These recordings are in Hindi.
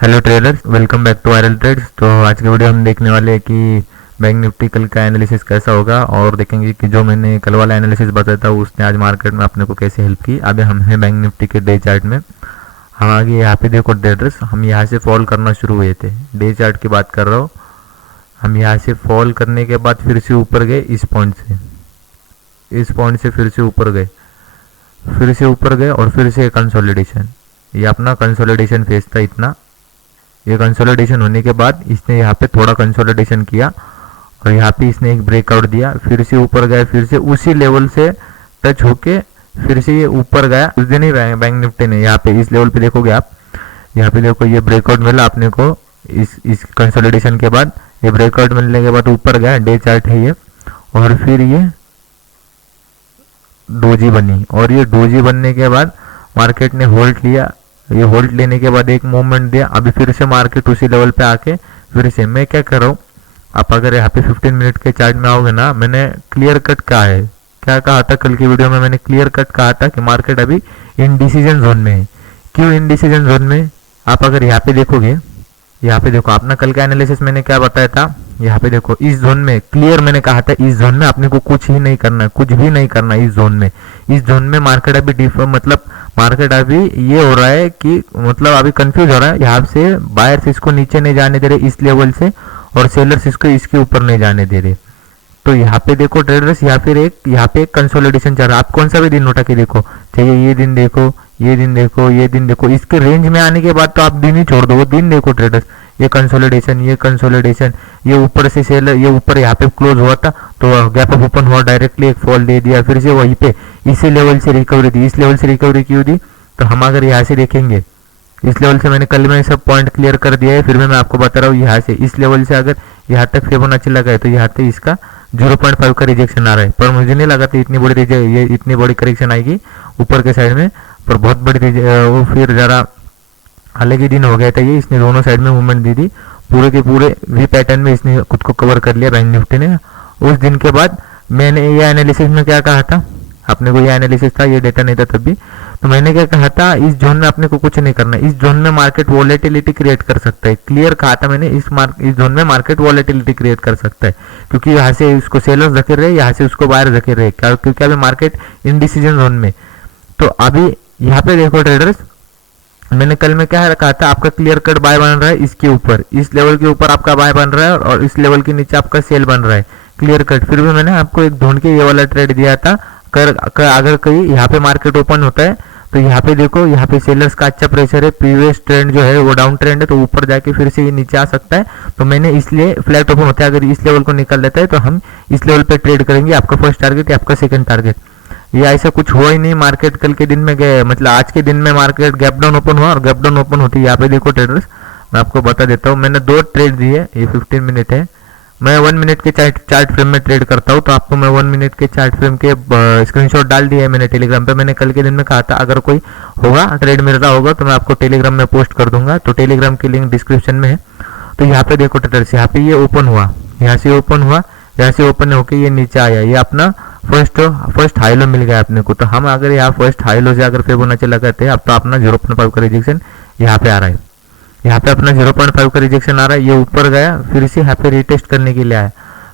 Hello traders, welcome back to viral trades. तो आज के वीडियो हम देखने वाले हैं कि बैंक निफ्टी कल का एनालिसिस कैसा होगा और देखेंगे कि जो मैंने कल वाला एनालिसिस बताया था उसने आज मार्केट में अपने को कैसे हेल्प की। अभी हम हैं बैंक निफ्टी के डे चार्ट में। हम आगे यहाँ पे देखो ट्रेडर्स, हम यहाँ से फॉल करना शुरू हुए थे। डे चार्ट की बात कर रहा हूँ। हम यहाँ से फॉल करने के बाद फिर से ऊपर गए इस पॉइंट से फिर से ऊपर गए और फिर से कंसोलिडेशन। ये अपना कंसोलिडेशन फेज था इतना। ये कंसोलिडेशन होने के बाद इसने यहाँ पे थोड़ा कंसोलिडेशन किया और यहाँ पे इसने एक ब्रेकआउट दिया, फिर से ऊपर गया, फिर से उसी लेवल से टच होके फिर से ये ऊपर गया। उस दिन ही बैंक निफ्टी ने यहाँ पे इस लेवल पे देखोगे आप, यहाँ पे देखो ये ब्रेकआउट मिला अपने को। इस कंसोलिडेशन के बाद ये ब्रेकआउट मिलने के बाद ऊपर गया। डे चार्ट है ये। और फिर ये डोजी बनी और ये डोजी बनने के बाद मार्केट ने होल्ड लिया। ये होल्ड लेने के बाद एक मूवमेंट दिया। अभी फिर से मार्केट उसी लेवल पे आके फिर से मैं क्या कर रहा हूँ, आप अगर यहाँ पे 15 मिनट के चार्ट में आओगे ना, मैंने क्लियर कट कहा है। क्या कहा था कल की वीडियो में? मैंने क्लियर कट कहा था कि मार्केट अभी इनडिसीजन जोन में है। क्यों इनडिसीजन जोन में? आप अगर यहाँ पे देखोगे, यहाँ पे देखो अपना कल का एनालिसिस मैंने क्या बताया था। यहाँ पे देखो इस जोन में क्लियर मैंने कहा था, इस जोन में अपने को कुछ ही नहीं करना है, कुछ भी नहीं करना है। इस जोन में मार्केट अभी मतलब मार्केट अभी ये हो रहा है कि मतलब अभी कंफ्यूज हो रहा है। यहाँ से बायर्स इसको नीचे नहीं जाने दे रहे इस लेवल से और सेलर्स इसको इसके ऊपर नहीं जाने दे रहे। तो यहाँ पे देखो ट्रेडर्स, यहाँ पे एक कंसोलिडेशन चल रहा है। आप कौन सा भी दिन उठा के देखो, चाहिए ये दिन देखो, ये दिन देखो, ये दिन देखो, इसके रेंज में आने के बाद तो आप दिन ही छोड़ दो, वो दिन देखो ट्रेडर्स। ये कंसोलिडेशन, ये ऊपर से सेलर, ये ऊपर यहाँ पे क्लोज हुआ था तो गैप अप ओपन हुआ, डायरेक्टली एक फॉल दे दिया, फिर से वहीं पे इसी लेवल से रिकवरी दी। इस लेवल से रिकवरी क्यों दी? तो हम अगर यहाँ से देखेंगे, इस लेवल से मैंने कल में सब पॉइंट क्लियर कर दिया है, फिर मैं आपको बता रहा हूँ यहाँ से इस लेवल से अगर यहाँ तक फिबोनाची लगा है तो यहाँ तक इसका 0.5 का रिजेक्शन आ रहा है। पर मुझे नहीं लगा था इतनी बड़ी करेक्शन आएगी ऊपर के साइड में, पर बहुत बड़ी वो फिर जरा अलग ही दिन हो गया था ये। इसने दोनों साइड में मूवमेंट दी थी, पूरे के पूरे वी पैटर्न में इसने खुद को कवर कर लिया बैंक निफ्टी ने। उस दिन के बाद मैंने ये एनालिसिस में क्या कहा था, अपने को ये एनालिसिस था, ये डेटा नहीं था तभी। तो मैंने क्या कहा था, इस जोन में अपने को कुछ नहीं करना है। इस जोन में मार्केट वॉलेटिलिटी क्रिएट कर सकता है। क्लियर कहा था मैंने, इस जोन में मार्केट वॉलेटिलिटी क्रिएट कर सकता है, क्योंकि यहाँ से उसको सेलर्स धकेल रहे, यहाँ से उसको बायर धकेल रहे, क्योंकि अभी मार्केट इनडिसीजन जोन में। तो अभी यहाँ पे देखो ट्रेडर्स, मैंने कल में क्या रखा था, आपका क्लियर कट बाय बन रहा है इसके ऊपर, इस लेवल के ऊपर आपका बाय बन रहा है और इस लेवल के नीचे आपका सेल बन रहा है, क्लियर कट। फिर भी मैंने आपको एक ढूंढ के ये वाला ट्रेड दिया था। अगर कहीं यहाँ पे मार्केट ओपन होता है तो यहाँ पे देखो, यहाँ पे सेलर्स का अच्छा प्रेशर है, प्रीवियस ट्रेंड जो है वो डाउन ट्रेंड है, तो ऊपर जाके फिर से ये नीचे आ सकता है। तो मैंने इसलिए फ्लैट ओपन होता है, अगर इस लेवल को निकल लेता है तो हम इस लेवल पे ट्रेड करेंगे, आपका फर्स्ट टारगेट या आपका सेकंड टारगेट। ये ऐसा कुछ हुआ ही नहीं। मार्केट कल के दिन में गए, मतलब आज के दिन में मार्केट गैप डाउन ओपन हुआ और गैप डाउन ओपन होती है। यहाँ पे देखो ट्रेडर्स, मैं आपको बता देता हूँ, मैंने 2 ट्रेड दिए। ये 15 मिनट है, मैं 1 मिनट के चार्ट फ्रेम में ट्रेड करता हूँ, तो आपको मैं 1 मिनट के चार्ट फ्रेम के स्क्रीनशॉट डाल दिया है मैंने टेलीग्राम पे। मैंने कल के दिन में कहा था अगर कोई होगा ट्रेड मिल रहा होगा तो मैं आपको टेलीग्राम में पोस्ट कर दूंगा, तो टेलीग्राम की लिंक डिस्क्रिप्शन में है। तो यहाँ पे देखो ट्रेडर्स, यहाँ पे ये ओपन हुआ, यहाँ से ओपन हुआ, यहाँ से ओपन होकर ये नीचे आया, ये अपना फर्स्ट हाई लो मिल गया अपने को। तो हम अगर यहाँ फर्स्ट हाई लो से अगर फिबोनाची लगाते हैं, अब तो अपना 0.5 का रिजेक्शन यहाँ पे आ रहा है, यहाँ पे अपना 0.5 का रिजेक्शन आ रहा है। ये ऊपर गया, फिर से यहाँ पे रिटेस्ट करने के लिए आया।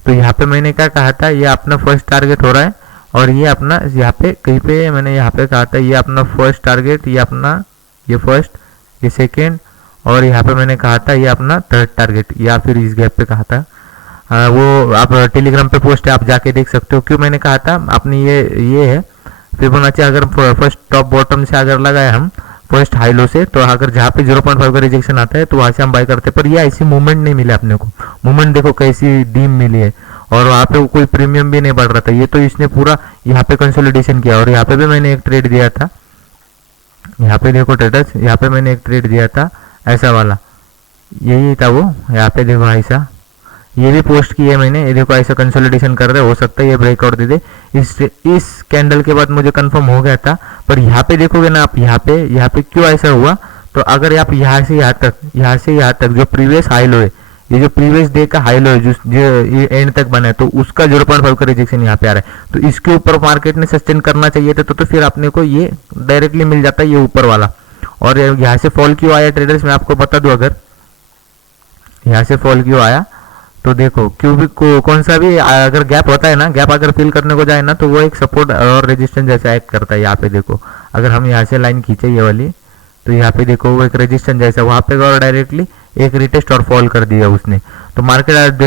तो यहाँ पे मैंने क्या कहा था, ये अपना फर्स्ट टारगेट हो रहा है और ये अपना यहाँ पे कहीं पे मैंने यहाँ पे कहा था ये अपना फर्स्ट टारगेट, ये अपना ये फर्स्ट, ये सेकेंड, और यहाँ पे मैंने कहा था ये अपना थर्ड टारगेट, या फिर इस गैप पे कहा था। वो आप टेलीग्राम पे पोस्ट है, आप जाके देख सकते हो। क्यों मैंने कहा था, अपनी ये है फिबोनाची, अगर फर्स्ट टॉप बॉटम से अगर लगाए हम फर्स्ट हाई लो से, तो अगर जहाँ पे 0.5 का रिजेक्शन आता है तो वहां से हम बाय करते हैं। पर ये ऐसी मूवमेंट नहीं मिली अपने को। मूवमेंट देखो कैसी डीम मिली है, और वहाँ पे कोई प्रीमियम भी नहीं बढ़ रहा था। ये तो इसने पूरा यहाँ पे कंसोलिडेशन किया, और यहाँ पे भी मैंने एक ट्रेड दिया था। यहाँ पे देखो ट्रेडर्स, यहाँ पे मैंने एक ट्रेड दिया था ऐसा वाला, यही था वो। यहाँ पे देखो ऐसा, ये भी पोस्ट की है मैंने। ये देखो ऐसा कंसोलिडेशन कर रहे, हो सकता है ये ब्रेकआउट दे दे। इस कैंडल के बाद मुझे कंफर्म हो गया था। पर यहाँ पे देखोगे ना आप, यहाँ पे क्यों ऐसा हुआ, तो अगर आप यहाँ से यहाँ तक जो प्रीवियस हाई लो है, ये जो प्रीवियस डे का हाई लो है जो ये एंड तक बना है, तो उसका 0.5 का रिजेक्शन यहाँ पे आ रहा है। तो इसके ऊपर मार्केट ने सस्टेन करना चाहिए था, तो फिर अपने को ये डायरेक्टली मिल जाता है ये ऊपर वाला। और यहाँ से फॉल क्यों आया ट्रेडर्स, मैं आपको बता दूं, अगर यहाँ से फॉल क्यों आया तो देखो, क्यों भी कौन सा भी अगर गैप होता है ना, गैप अगर फिल करने को जाए ना तो वो एक सपोर्ट और रेजिस्टेंस जैसा एक्ट करता है। यहाँ पे देखो, अगर हम यहाँ से लाइन खींचे ये वाली, तो यहाँ पे देखो वो एक रेजिस्टेंस जैसा, वहाँ पे और डायरेक्टली एक रिटेस्ट और फॉल कर दिया उसने। तो मार्केट आज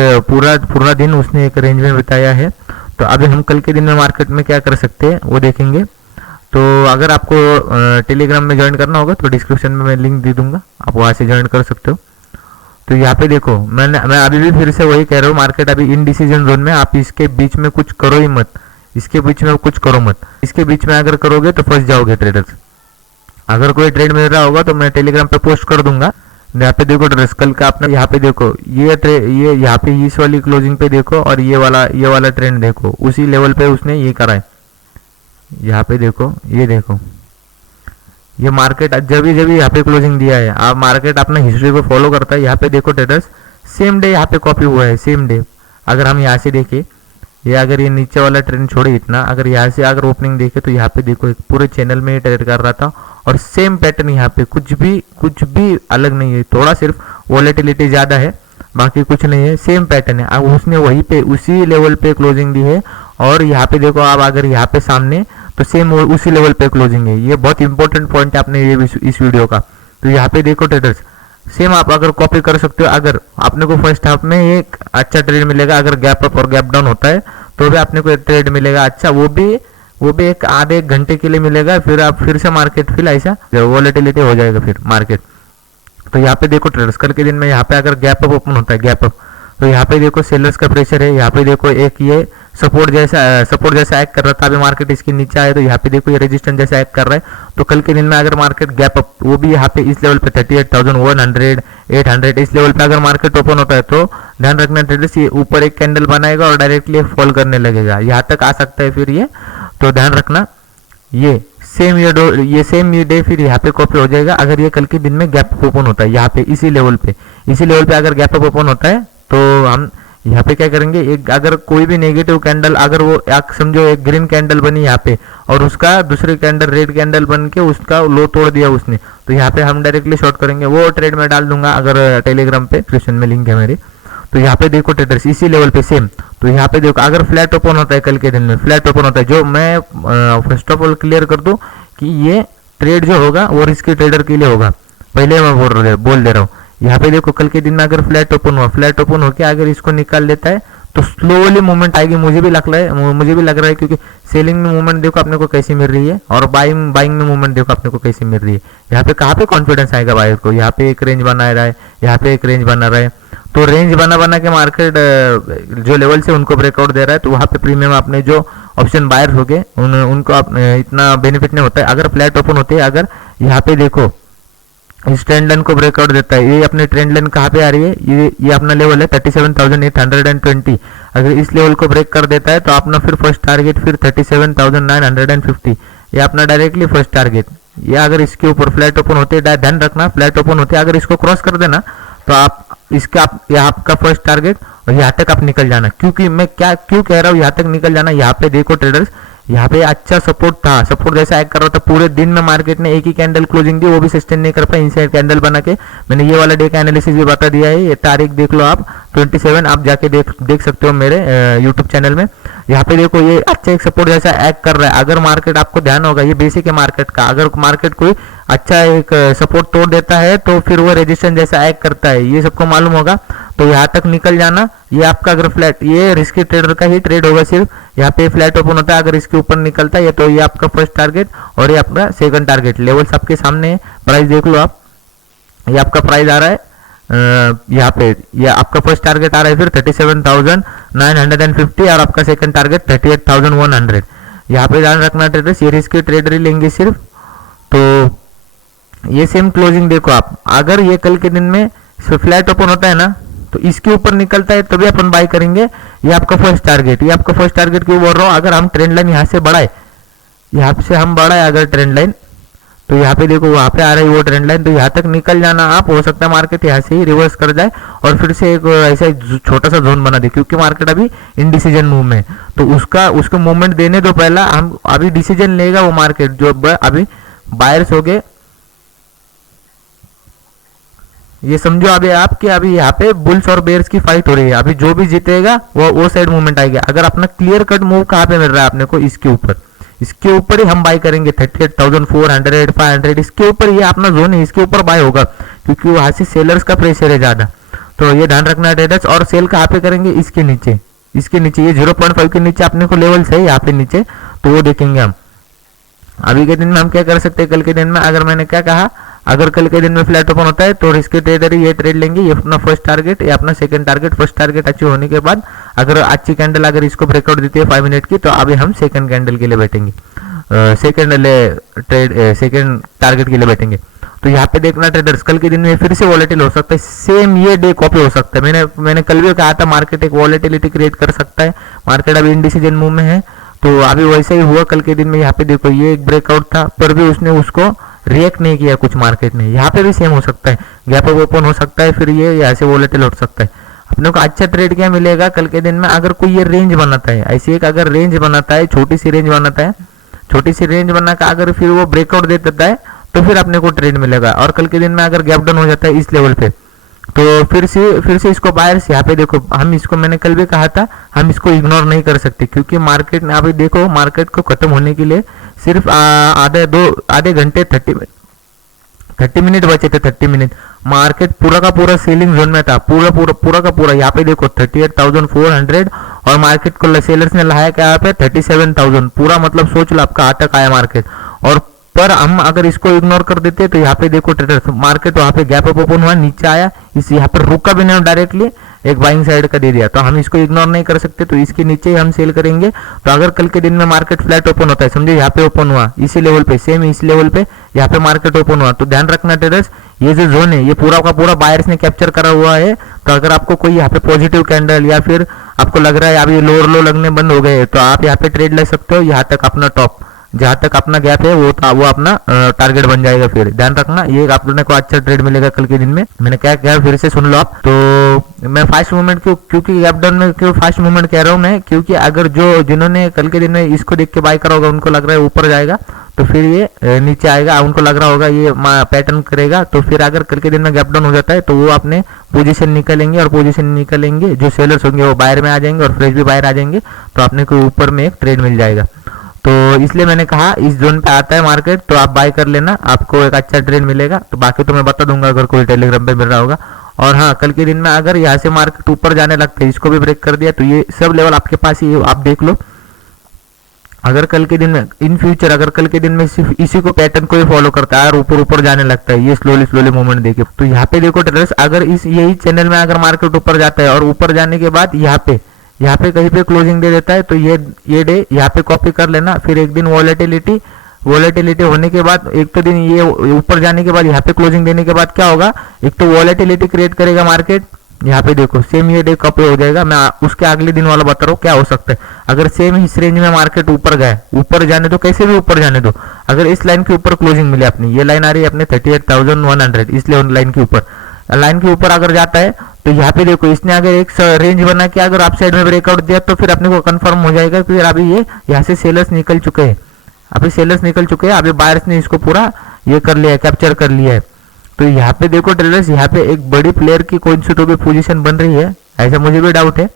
पूरा दिन उसने एक रेंज में बिताया है। तो अभी हम कल के दिन में मार्केट में क्या कर सकते हैं वो देखेंगे। तो अगर आपको टेलीग्राम में ज्वाइन करना होगा तो डिस्क्रिप्शन में मैं लिंक दे दूंगा, आप वहाँ से ज्वाइन कर सकते हो। तो यहाँ पे देखो, मैं अभी भी फिर से वही कह रहा हूँ, मार्केट अभी इनडिसीजन जोन में, आप इसके बीच में कुछ करो ही मत, इसके बीच में कुछ करो मत। इसके बीच में अगर करोगे तो फंस जाओगे ट्रेडर्स। अगर कोई ट्रेड मिल रहा होगा तो मैं टेलीग्राम पे पोस्ट कर दूंगा। यहाँ पे देखो ट्रेडर्स, कल का आपने यहाँ पे देखो ये यहाँ पे इस वाली क्लोजिंग पे देखो, और ये वाला ट्रेंड देखो, उसी लेवल पे उसने ये करा है। यहाँ पे देखो, ये देखो, ये मार्केट जब यहाँ पे क्लोजिंग दिया है, आप मार्केट अपना हिस्ट्री को फॉलो करता है। यहाँ पे देखो ट्रेडर्स, सेम डे यहाँ पे कॉपी हुआ है, सेम डे। अगर हम यहाँ से देखें, ये अगर ये नीचे वाला ट्रेंड छोड़े इतना, अगर यहाँ से अगर ओपनिंग देखे तो यहाँ पे देखो एक पूरे चैनल में ट्रेड कर रहा था, और सेम पैटर्न यहाँ पे कुछ भी अलग नहीं है, थोड़ा सिर्फ वॉलेटिलिटी ज्यादा है, बाकी कुछ नहीं है, सेम पैटर्न है। अब उसने वहीं पे उसी लेवल पे क्लोजिंग दी है, और यहाँ पे देखो आप अगर यहाँ पे सामने तो सेम उसी लेवल पे क्लोजिंग है। ये बहुत इंपॉर्टेंट पॉइंट है आपने ये इस वीडियो का। तो यहाँ पे देखो ट्रेडर्स, सेम आप अगर कॉपी कर सकते हो। अगर आपने को फर्स्ट हाफ में एक अच्छा ट्रेड मिलेगा, अगर गैप अप और गैप डाउन होता है तो भी आपने को एक ट्रेड मिलेगा अच्छा, वो भी एक आधे एक घंटे के लिए मिलेगा। फिर आप फिर से मार्केट फिर ऐसा वॉलेटिलिटी हो जाएगा फिर मार्केट। तो यहाँ पे देखो ट्रेडर्स, कल के दिन में यहाँ पे अगर गैप अप ओपन होता है, गैप अप, तो यहाँ पे देखो सेलर्स का प्रेशर है। यहाँ पे देखो एक ये सपोर्ट जैसा एक्ट कर रहा था, अभी मार्केट इसके नीचे आया तो यहाँ पे देखो ये रेजिस्टेंस जैसा एक्ट कर रहा है। तो कल के दिन में अगर मार्केट गैप अप, वो भी यहाँ पे इस लेवल पे 38,100 800 इस लेवल पे अगर मार्केट ओपन होता है तो ध्यान रखना ट्रेडर्स, ये ऊपर एक कैंडल बनाएगा और डायरेक्टली फॉल करने लगेगा, यहाँ तक आ सकता है फिर ये। तो ध्यान रखना, ये सेम ये डे फिर यहाँ पे कॉपी हो जाएगा। अगर ये कल के दिन में गैप ओपन होता है यहाँ पे इसी लेवल पे अगर गैप अप ओपन होता है तो हम यहाँ पे क्या करेंगे, एक अगर कोई भी नेगेटिव कैंडल, अगर वो समझो एक ग्रीन कैंडल बनी यहाँ पे और उसका दूसरी कैंडल रेड कैंडल बन के उसका लो तोड़ दिया उसने, तो यहाँ पे हम डायरेक्टली शॉर्ट करेंगे। वो ट्रेड में डाल दूंगा, अगर टेलीग्राम पे डिस्क्रिप्शन में लिंक है मेरी। तो यहाँ पे देखो ट्रेडर्स, इसी लेवल पे सेम। तो यहाँ पे देखो अगर फ्लैट ओपन होता है, कल के दिन में फ्लैट ओपन होता है, जो मैं फर्स्ट ऑफ ऑल क्लियर कर दूं कि ये ट्रेड जो होगा वो रिस्की ट्रेडर के लिए होगा, पहले मैं बोल दे रहा हूँ। यहाँ पे देखो कल के दिन में अगर फ्लैट ओपन हुआ, फ्लैट ओपन होकर अगर इसको निकाल लेता है तो स्लोली मूवमेंट आएगी, मुझे भी लग रहा है क्योंकि सेलिंग में मूवमेंट देखो अपने को कैसी मिल रही है, और बाइंग में मूवमेंट देखो अपने को कैसी मिल रही है। यहाँ पे कहाँ पे कॉन्फिडेंस आएगा बायर को, यहाँ पे एक रेंज बना रहा है, यहाँ पे एक रेंज बना रहा है। तो रेंज बना के मार्केट जो लेवल से उनको ब्रेकआउट दे रहा है, तो वहाँ पे प्रीमियम अपने जो ऑप्शन बायर हो गए उनको इतना बेनिफिट नहीं होता है। अगर फ्लैट ओपन होते हैं, अगर यहाँ पे देखो इस ट्रेंड लाइन को ब्रेकआउट देता है, ये अपने ट्रेंड लाइन कहाँ पे आ रही है, ये अपना लेवल है 37,820। अगर इस लेवल को ब्रेक कर देता है तो अपना फिर फर्स्ट टारगेट फिर 37,950, ये अपना डायरेक्टली फर्स्ट टारगेट। ये अगर इसके ऊपर फ्लैट ओपन होते, ध्यान रखना फ्लैट ओपन होते अगर इसको क्रॉस कर देना तो यहाँ आपका फर्स्ट टारगेट और यहाँ तक आप निकल जाना। क्योंकि मैं क्यों कह रहा हूँ यहाँ तक निकल जाना, यहाँ पे देखो ट्रेडर्स, यहाँ पे अच्छा सपोर्ट था, सपोर्ट जैसा एक्ट कर रहा था पूरे दिन में। मार्केट ने एक ही कैंडल क्लोजिंग दी, वो भी सस्टेन नहीं कर पाया, इनसाइड कैंडल बना के। मैंने ये वाला डे का एनालिसिस भी बता दिया है, ये तारीख देख लो आप 27, आप जाके देख सकते हो मेरे यूट्यूब चैनल में। यहाँ पे देखो ये अच्छा एक सपोर्ट जैसा एक्ट कर रहा है। अगर मार्केट, आपको ध्यान होगा ये बेसिक है मार्केट का, अगर मार्केट कोई अच्छा एक सपोर्ट तोड़ देता है तो फिर वो रेजिस्टेंस जैसा एक्ट करता है, ये सबको मालूम होगा। तो यहाँ तक निकल जाना, ये आपका अगर फ्लैट, ये रिस्की ट्रेडर का ही ट्रेड होगा सिर्फ। यहाँ पे फ्लैट ओपन होता है, अगर इसके ऊपर निकलता है तो ये आपका फर्स्ट टारगेट और ये आपका सेकंड टारगेट। लेवल्स आपके सामने है, प्राइस देख लो आप, ये आपका प्राइस आ रहा है यहाँ पे, ये आपका फर्स्ट टारगेट आ रहा है फिर 37,950 और आपका सेकंड टारगेट 38,100। यहाँ पे ध्यान रखना ट्रेडर्स, ये रिस्की ट्रेडर ही लेंगे सिर्फ। तो ये सेम क्लोजिंग देखो आप, अगर ये कल के दिन में फ्लैट ओपन होता है ना तो इसके ऊपर निकलता है तभी अपन बाय करेंगे। ये आपका फर्स्ट टारगेट, ये आपका फर्स्ट टारगेट क्यों बोल रहा हूँ, अगर हम ट्रेंड लाइन यहाँ से बढ़ाए, यहाँ से हम बढ़ाए अगर ट्रेंड लाइन, तो यहाँ पे देखो वहाँ पे आ रही है वो ट्रेंड लाइन, तो यहाँ तक निकल जाना आप। हो सकता है मार्केट यहाँ से ही रिवर्स कर जाए और फिर से एक ऐसा छोटा सा जोन बना दे, क्योंकि मार्केट अभी इनडिसीजन मूव में है। तो उसको मूवमेंट देने दो पहला, हम अभी डिसीजन लेगा वो मार्केट, जो अभी बायर्स हो गए ये समझो अभी आपके अभी यहाँ पे बुल्स और बेयर्स की फाइट हो रही है, अभी जो भी जीतेगा वो साइड मूवमेंट आएगा। अगर अपना क्लियर कट मूव कहाँ पे मिल रहा है अपने को, इसके ऊपर ही हम बाय करेंगे 38,400 500, इसके ऊपर ये अपना जोन है, इसके ऊपर बाय होगा क्योंकि वहां से सेलर्स का प्रेशर है ज्यादा। तो ये ध्यान रखना ट्रेडर्स। और सेल कहाँ पे करेंगे, इसके नीचे ये 0.5 के नीचे अपने को लेवल है यहाँ पे नीचे, तो वो देखेंगे हम। अभी के दिन में हम क्या कर सकते हैं, कल के दिन में अगर मैंने क्या कहा, अगर कल के दिन में फ्लैट ओपन होता है तो रिस्की ट्रेडर ये ट्रेड लेंगे, ये अपना फर्स्ट टारगेट या अपना second target. First target achieve होने के बाद अगर अच्छी कैंडल अगर इसको ब्रेकआउट देती है 5 मिनट की, तो अभी हम सेकंड कैंडल के लिए बैठेंगे, सेकंड टारगेट के लिए बैठेंगे। तो यहाँ पे देखना ट्रेडर्स, कल के दिन में फिर से वॉलेटिल हो सकता है, सेम ये डे कॉपी हो सकता है। मैंने कल भी कहा था मार्केट एक वॉलेटिलिटी क्रिएट कर सकता है, मार्केट अभी इंडिसीजन मूव में है, तो अभी वैसे ही हुआ कल के दिन में। यहाँ पे देखो ये एक ब्रेकआउट था पर भी उसने उसको रिएक्ट नहीं किया कुछ मार्केट ने, यहाँ पे भी सेम हो सकता है, गैप अप ओपन हो सकता है, फिर ये यहाँ से वॉलेटिल हो सकता है। अपने को अच्छा ट्रेड क्या मिलेगा कल के दिन में, अगर कोई ये रेंज बनाता है, ऐसी एक अगर रेंज बनाता है, छोटी सी रेंज बनाकर अगर फिर वो ब्रेकआउट दे देता है तो फिर अपने को ट्रेड मिलेगा। और कल के दिन में अगर गैप डाउन हो जाता है इस लेवल पे, तो फिर से इसको बायर्स, यहाँ पे देखो हम इसको, मैंने कल भी कहा था, हम इसको इग्नोर नहीं कर सकते क्योंकि मार्केट ने अभी देखो, मार्केट को खत्म होने के लिए सिर्फ आधे घंटे 30 मिनट बचे थे। 30 मिनट मार्केट पूरा का पूरा सेलिंग जोन में था, पूरा का पूरा। यहाँ पे देखो 38,400 और मार्केट को सेलर्स ने लाया क्या यहाँ पे 37,000, पूरा मतलब सोच लो आपका हाथ तक आया मार्केट। और पर हम अगर इसको इग्नोर कर देते तो यहाँ पे देखो ट्रेडर्स, मार्केट वहाँ पे गैप अप ओपन हुआ, नीचे आया, इस यहाँ पर रुका भी नहीं, डायरेक्टली एक बाइंग साइड का दे दिया, तो हम इसको इग्नोर नहीं कर सकते, तो इसके नीचे ही हम सेल करेंगे। तो अगर कल के दिन में मार्केट फ्लैट ओपन होता है, समझो यहाँ पे ओपन हुआ इसी लेवल पे, सेम इस लेवल पे यहाँ पे मार्केट ओपन हुआ, तो ध्यान रखना ट्रेडर्स, ये जो जोन है ये पूरा का पूरा बायर्स ने कैप्चर करा हुआ है। तो अगर आपको कोई यहाँ पे पॉजिटिव कैंडल या फिर आपको लग रहा है अभी लोअर लो लगने बंद हो गए, तो आप यहाँ पे ट्रेड ले सकते हो, यहाँ तक अपना टॉप, जहां तक अपना गैप है वो अपना टारगेट बन जाएगा। फिर ध्यान रखना, ये आप लोगों को अच्छा ट्रेड मिलेगा कल के दिन में। मैंने क्या कहा फिर से सुन लो आप। तो मैं फास्ट मूवमेंट क्योंकि गैप डाउन में क्यों फास्ट मूवमेंट कह रहा हूँ मैं, क्योंकि अगर जिन्होंने कल के दिन में इसको देख के बाय करा होगा, उनको लग रहा है ऊपर जाएगा तो फिर ये नीचे आएगा, उनको लग रहा होगा ये पैटर्न करेगा, तो फिर अगर कल के दिन में गैप डाउन हो जाता है तो वो अपने पोजीशन निकलेंगे, और पोजीशन निकलेंगे जो सेलर्स होंगे वो बायर में आ जाएंगे और फ्रेश भी बायर आ जाएंगे, तो अपने को ऊपर में एक ट्रेड मिल जाएगा। तो इसलिए मैंने कहा इस जोन पे आता है मार्केट तो आप बाय कर लेना, आपको एक अच्छा ट्रेड मिलेगा। तो बाकी तो मैं बता दूंगा अगर कोई टेलीग्राम पे मिल रहा होगा। और हाँ, कल के दिन में अगर यहाँ से मार्केट ऊपर जाने लगता है, इसको भी ब्रेक कर दिया, तो ये सब लेवल आपके पास ही, आप देख लो। अगर कल के दिन में इन फ्यूचर अगर कल के दिन में सिर्फ इसी को पैटर्न को ही फॉलो करता है और ऊपर जाने लगता है, ये स्लोली मूवमेंट देखे, तो यहाँ पे देखो ट्रेडर्स, अगर इस यही चैनल में अगर मार्केट ऊपर जाता है और ऊपर जाने के बाद यहाँ पे कहीं पे क्लोजिंग दे देता है, तो ये डे यहाँ पे कॉपी कर लेना। फिर एक दिन वॉलेटिलिटी होने के बाद, एक तो दिन ये ऊपर जाने के बाद यहाँ पे क्लोजिंग देने के बाद क्या होगा, एक तो वॉलेटिलिटी क्रिएट करेगा मार्केट, यहाँ पे देखो सेम ये डे कॉपी हो जाएगा। मैं उसके अगले दिन वाला बता रहा हूँ क्या हो सकता है। अगर सेम इस रेंज में मार्केट ऊपर गए, ऊपर जाने दो, कैसे भी ऊपर जाने दो, अगर इस लाइन के ऊपर क्लोजिंग मिले अपनी, ये लाइन आ रही है अपने 38,100, इस लाइन के ऊपर अगर जाता है, तो यहाँ पे देखो इसने अगर एक रेंज बना के अगर आप साइड में ब्रेकआउट दिया तो फिर अपने को कंफर्म हो जाएगा। फिर अभी ये यहाँ से सेलर्स निकल चुके हैं, अभी बायर्स ने इसको पूरा ये कर लिया है, कैप्चर कर लिया है। तो यहाँ पे देखो ट्रेडर्स, यहाँ पे एक बड़ी प्लेयर की कोइन सी तो भी पोजीशन बन रही है, ऐसा मुझे भी डाउट है।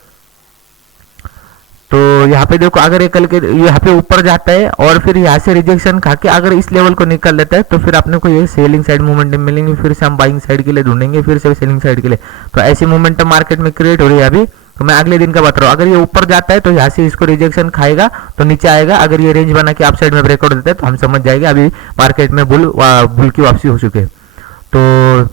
तो यहाँ पे देखो अगर ये कल के यहाँ पे ऊपर जाता है और फिर यहाँ से रिजेक्शन खा के अगर इस लेवल को निकल लेता है, तो फिर अपने को ये सेलिंग साइड मोमेंटम मिलेंगे, फिर से हम बाइंग साइड के लिए ढूंढेंगे, फिर से सेलिंग साइड के लिए। तो ऐसी मोमेंटम मार्केट में क्रिएट हो रही है अभी। तो मैं अगले दिन का बता रहा हूँ, अगर ये ऊपर जाता है तो यहाँ से इसको रिजेक्शन खाएगा तो नीचे आएगा, अगर ये रेंज बना के आप साइड में ब्रेकआउट देता है तो हम समझ जाएंगे अभी मार्केट में बुल की वापसी हो चुकी है। तो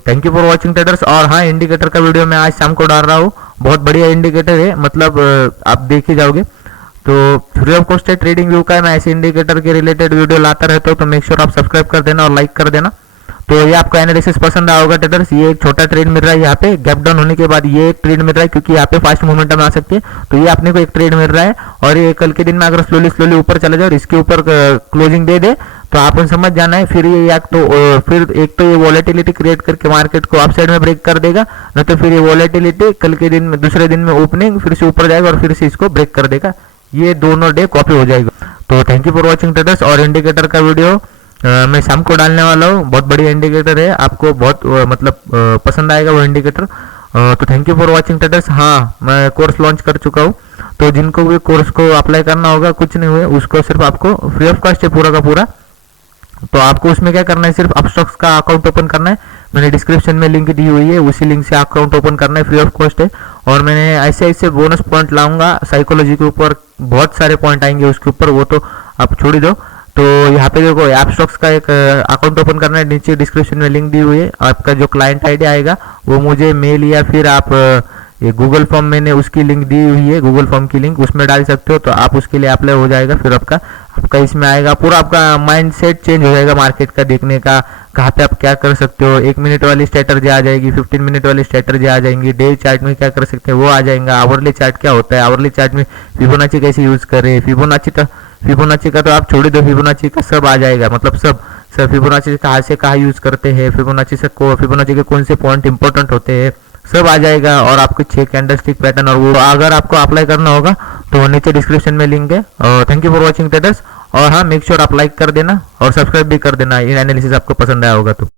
thank you for watching traders. और हाँ, इंडिकेटर का वीडियो मैं आज शाम को डाल रहा हूँ, बहुत बढ़िया इंडिकेटर है, मतलब आप देख ही जाओगे। तो free of cost trading view का है, मैं ऐसे इंडिकेटर के रिलेटेड वीडियो लाता रहता हूँ, तो मेक श्योर आप सब्सक्राइब कर देना और लाइक कर देना। तो ये आपको एनालिसिस पसंद आया होगा ट्रेडर्स। ये एक छोटा ट्रेड मिल रहा है यहाँ पे, गैप डाउन होने के बाद ये एक ट्रेड मिल रहा है, क्योंकि यहाँ पे फास्ट मोमेंटम आ सकती है, तो ये अपने को एक ट्रेड मिल रहा है। और ये कल के दिन में अगर स्लोली ऊपर चला जाए और इसके ऊपर क्लोजिंग दे दे तो आपको समझ जाना है, फिर ये फिर एक तो ये वॉलेटिलिटी क्रिएट करके मार्केट को अप साइड में ब्रेक कर देगा, न तो फिर ये वॉलेटिलिटी कल के दिन में दूसरे दिन में ओपनिंग फिर से ऊपर जाएगा और फिर से इसको ब्रेक कर देगा, ये दोनों डे कॉपी हो जाएगा। तो thank you for watching traders. और इंडिकेटर का वीडियो मैं शाम को डालने वाला हूँ। बहुत बढ़िया इंडिकेटर है, आपको बहुत मतलब पसंद आएगा वो इंडिकेटर। तो thank you for watching traders. हाँ, मैं कोर्स लॉन्च कर चुका हूँ, तो जिनको भी कोर्स को अप्लाई करना होगा, कुछ नहीं हुए, उसको सिर्फ आपको फ्री ऑफ कॉस्ट है पूरा का पूरा। तो आपको उसमें क्या करना है, सिर्फ अपस्टॉक्स का अकाउंट ओपन करना है। मैंने डिस्क्रिप्शन में लिंक दी हुई है, उसी लिंक से अकाउंट ओपन करना है, फ्री ऑफ कॉस्ट है। और मैंने ऐसे ऐसे बोनस पॉइंट लाऊंगा साइकोलॉजी के ऊपर, बहुत सारे पॉइंट आएंगे उसके ऊपर, वो तो आप छोड़ ही दो। तो यहाँ पे देखो ऐप स्टॉक्स का एक अकाउंट ओपन करना है, नीचे डिस्क्रिप्शन में लिंक दी हुई है। आपका जो क्लाइंट आईडी आएगा वो मुझे मेल या फिर आप ये गूगल फॉर्म मैंने उसकी लिंक दी हुई है, गूगल फॉर्म की लिंक उसमें डाल सकते हो। तो आप उसके लिए अप्लाई हो जाएगा, फिर आपका आपका इसमें आएगा पूरा, आपका माइंड सेट चेंज हो जाएगा मार्केट का देखने का, कहाँ पे आप क्या कर सकते हो। 1 मिनट वाली स्ट्रेटर्जी आ जाएगी, 15 मिनट वाली स्ट्रेटर्जी आ जाएंगी, डे चार्ट में क्या कर सकते हैं वो आ जाएगा, आवरली चार्ट क्या होता है, आवरली चार्ट में फिबोनाची कैसे यूज करें, फिबोनाची का तो आप छोड़ दो, फिबोनाची का सब आ जाएगा, मतलब सब फिबोनाची कहाँ से कहाँ यूज करते हैं, फिबोनाची के कौन से पॉइंट इंपॉर्टेंट होते हैं, सब आ जाएगा। और आपको 6 कैंडलस्टिक पैटर्न, और वो अगर आपको अप्लाई करना होगा तो नीचे डिस्क्रिप्शन में लिंक है। Thank you for watching traders. और हाँ, मेक श्योर आप लाइक कर देना और सब्सक्राइब भी कर देना, इन एनालिसिस आपको पसंद आया होगा तो।